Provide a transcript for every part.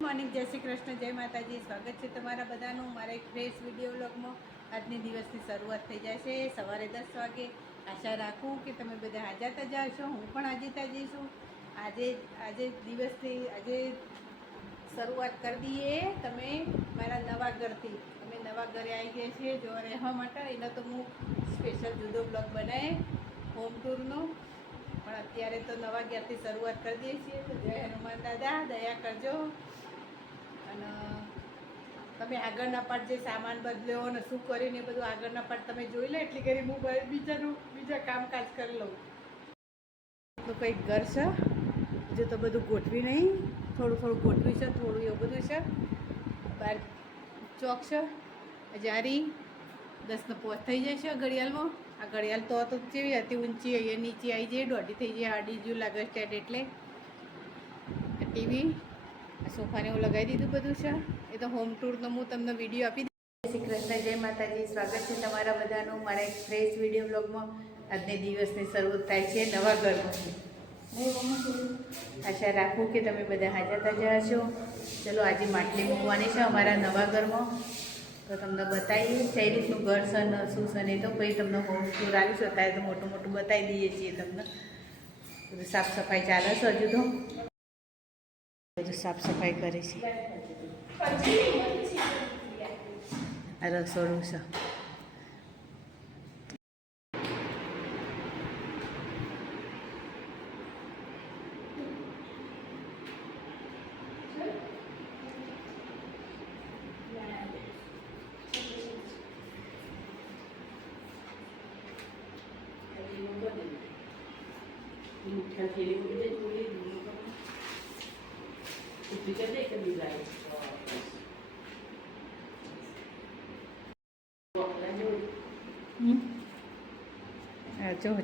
Morning, જય શ્રી કૃષ્ણ, જય માતાજી. સ્વાગત છે તમારા બધાનું મારા એક ફ્રેશ વિડીયો વ્લોગમાં. આજની દિવસની શરૂઆત થઈ જાય છે સવારે 10 વાગે. આશા રાખું કે તમે બધા હાજર તાજા હશો. હું પણ હાજર તાજી છું. આજે શરૂઆત કરી દઈએ તમે મારા નવા ઘરથી. અમે નવા ઘરે આવી ગયા છીએ જો રહેવા માટે. એનો તો હું સ્પેશિયલ જુદો બ્લોગ બનાવે હોમ ટૂરનો. પણ અત્યારે તો નવા ઘરથી શરૂઆત કરી દઈએ છીએ. તો જય હનુમાન દાદા, દયા કરજો. અને તમે આગળના પાર્ટ જે સામાન બદલ્યો અને શું કર્યું ને એ બધું આગળના પાર્ટ તમે જોઈ લો. એટલી કરી હું બીજા કામકાજ કરી લઉં. તો કંઈક ઘર છે જો તો બધું ગોઠવી નહીં, થોડું ગોઠવી છે, થોડું એવું બધું છે. બાર ચોક છે, જારી 10 પોચ થઈ જાય છે ઘડિયાળમાં. આ ઘડિયાળ તો કેવી હતી ઊંચી, અહીંયા નીચે આવી જાય, દોઢી થઈ જાય, આડી જેવું લાગે સ્ટેટ. એટલે ટીવી સોફાને એવું લગાવી દીધું બધું છે. એ તો હોમ ટૂરનો હું તમને વિડીયો આપી દઉં. જય શ્રી કૃષ્ણ, જય માતાજી. સ્વાગત છે તમારા બધાનું મારા એક ફ્રેશ વિડીયો બ્લોગમાં. આજને દિવસની શરૂઆત થાય છે નવા ઘરમાંથી. આશા રાખું કે તમે બધા હાજર તાજા હશો. ચલો આજે માટલી મૂકવાની છે અમારા નવા ઘરમાં. તો તમને બતાવીએ કઈ રીતનું ઘર છે ને શું છે નહીં. તો પછી તમને હોમ ટૂર આવી છે. અત્યારે તો મોટું બતાવી દઈએ છીએ તમને. બધું સાફ સફાઈ ચાલે છે હજુ તો. બધું સાફ સફાઈ કરે છે. આ રસોડું છે.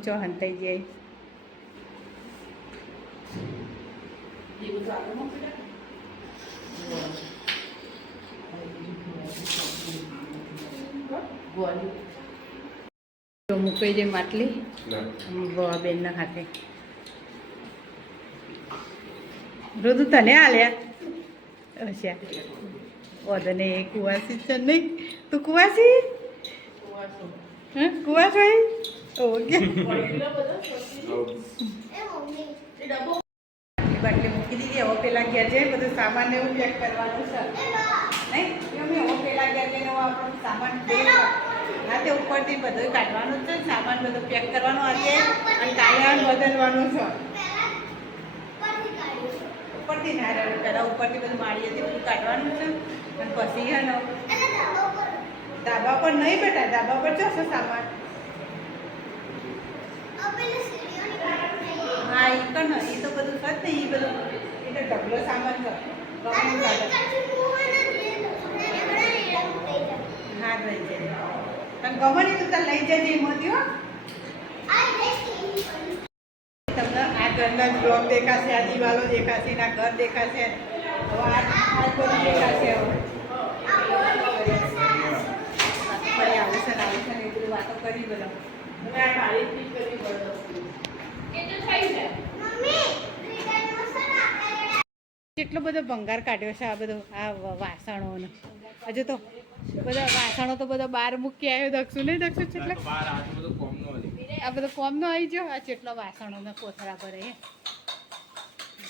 જો હંતાઈ જાય. મૂકાઈ જાય માટલી બેનના હાથે. રોધું તને હાલ્યા અચ્છા વધુ ને કુવાસી છે નહીં? તું કુવાસી? હા કુવાસ ભાઈ ઓકે. બાટલી મૂકી દીધી. હવે પેલા ઘેર જઈને બધું સામાન ને એવું પેક કરવાનું છે નહીં? હવે પેલા ઘેર જઈને આપણું સામાન હા તે ઉપરથી બધું કાઢવાનું છે. સામાન બધું પેક કરવાનું આજે અને ટાયર બદલવાનું છે. ઉપરથી ના રહે પહેલાં ઉપરથી બધું માળીએથી બધું કાઢવાનું છે. અને પછી હે ને ધાબા પર નહીં બેટા, ધાબા પર જશો સામાન. હા એ પણ એ તો બધું થત ને એ બધું એ તો ઢગલો સામાન છે. હા રહી જાય તમે ગમે નહીં તો તાર લઈ જજે એમાંથી. હો તમને આ ઘરના જ બ્લોક દેખાશે, આ દિવાલો દેખાશે, ના ઘર દેખાશે. હવે આ બધું દેખાશે. હવે આવું છે ને એ બધું વાતો કરી બધા. તમે આ મારી કરવી પડે. કેટલો બધો ભંગાર કાઢ્યો છે આ બધો આ વાસણોનો. હજુ તો બધા વાસણો તો બધા બહાર મૂકી આવ્યો. દક્ષું નહીં દક્ષું કેટલા આ બધો કોમ નો આવી ગયો. આ કેટલો વાસણોના કોથળા ભરે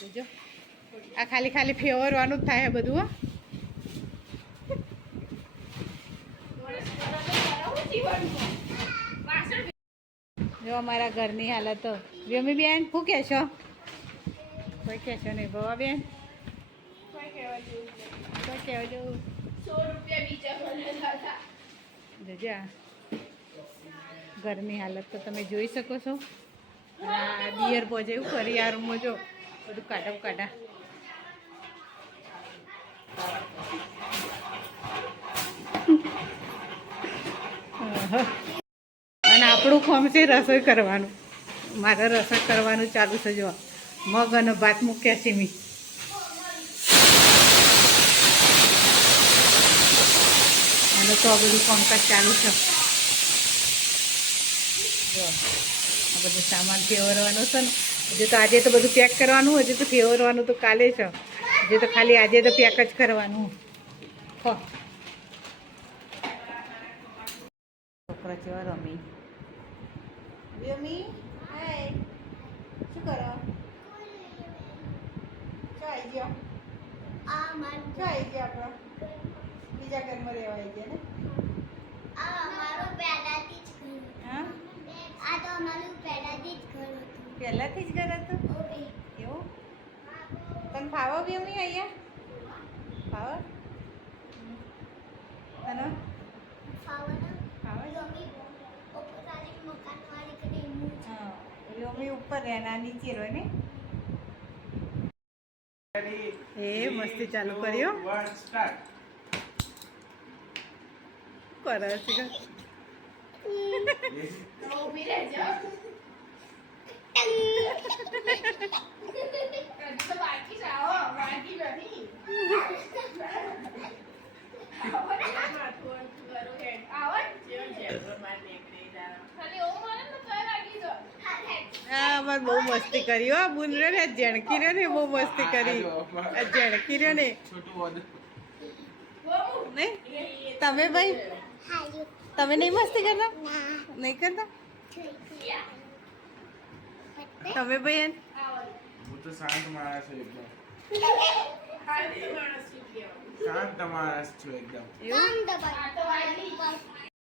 જોજો. આ ખાલી ફેવરવાનું જ થાય બધું. જો અમારા ઘરની હાલત. વ્યોમી બેન શું કહેશો? કોઈ કહેશો નહીં ભવા બેન? કોઈ કહેવા જેવું જોજો. ઘરની હાલત તો તમે જોઈ શકો છો. આ દિયર પહોંચે એવું કરી આ રૂમમાં જો બધું કાઢા. અને આપણું ફોર્મ છે રસોઈ કરવાનું. મારે રસોઈ કરવાનું ચાલુ છે. જો મગ અને ભાત મૂક્યા છે મેં. અને તો બધું કામકાજ ચાલુ છે. જો આ બધું સામાન ફેરવવાનું છે ને. હજુ તો આજે તો બધું પેક કરવાનું. હજુ તો ફેરવવાનું તો કાલે છે. આજે તો ખાલી આજે તો પેક જ કરવાનું હો છોકરા જેવા રમી રમી હાય શું કરો ચાઈ ગયો શું આવી ગયા આપણો બીજા ઘરમાં રહેવા આવી ગયા ને હા પહેલાથી જ ઘર હતું એવું તને ફાવો બી અમે અહીંયા ફાવો તને ફાવે હા અમે ઉપર રહે ના નીચે રહે ને એ મસ્તી ચાલુ કર્યો કરે છે હા અમારે બહુ મસ્તી કરી હો બુન રે ને જણકી રે ને બહુ મસ્તી કરી જણકી રે ને નહીં તમે ભાઈ તમે નહીં મસ્તી કરતા નહીં કરતા તમે ભાઈ હું તો શાંત માણસ છું એકદમ શાંત માણસ છું એકદમ એવું